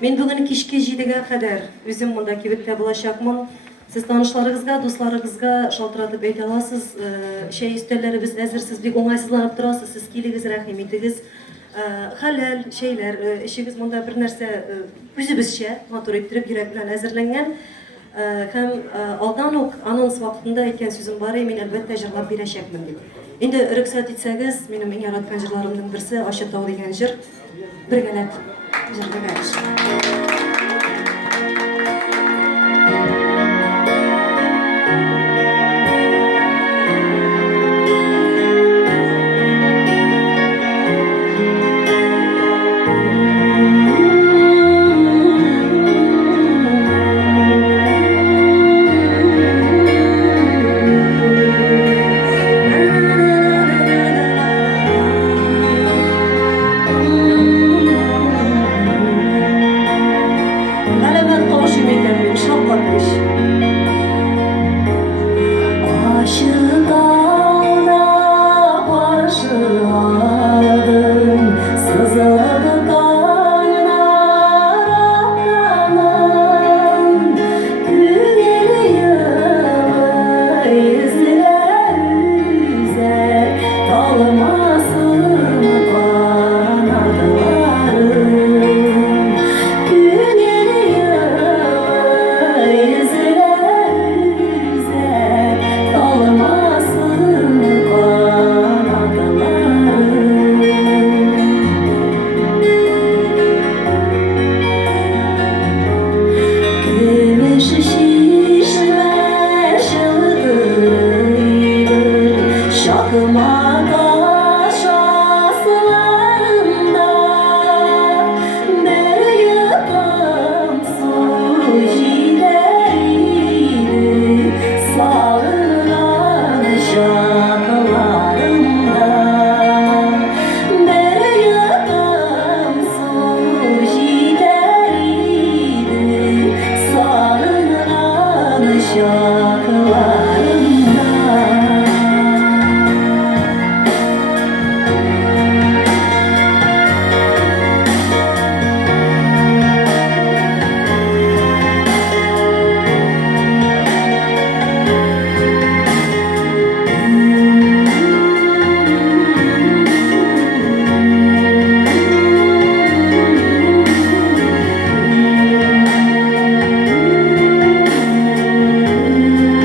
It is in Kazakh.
Мен бүгін кешке 7-ге қадар өзім мұнда кебетте болашақмын. Сіз танышларыңызға, достарыңызға шалтыратып айта аласыз. Шәй үстелләре біз әзір, сіз бек оңайсызланып тұрасыз, сіз келігіз, рахим етігіз. Халал шәйләр, ішігіз мұнда бір нәрсе өзімізше матур еттіріп жүрек білән әзірленген. Һәм алдан ук анонс вакытында әйткән сүзем бар, мен әлбәттә җырлап бирәчәкмен дип. Инде рөхсәт итсәгез, минем иң яраткан җырларымның берсе Ачы тау дигән җыр. Бергәләп җырлыйк.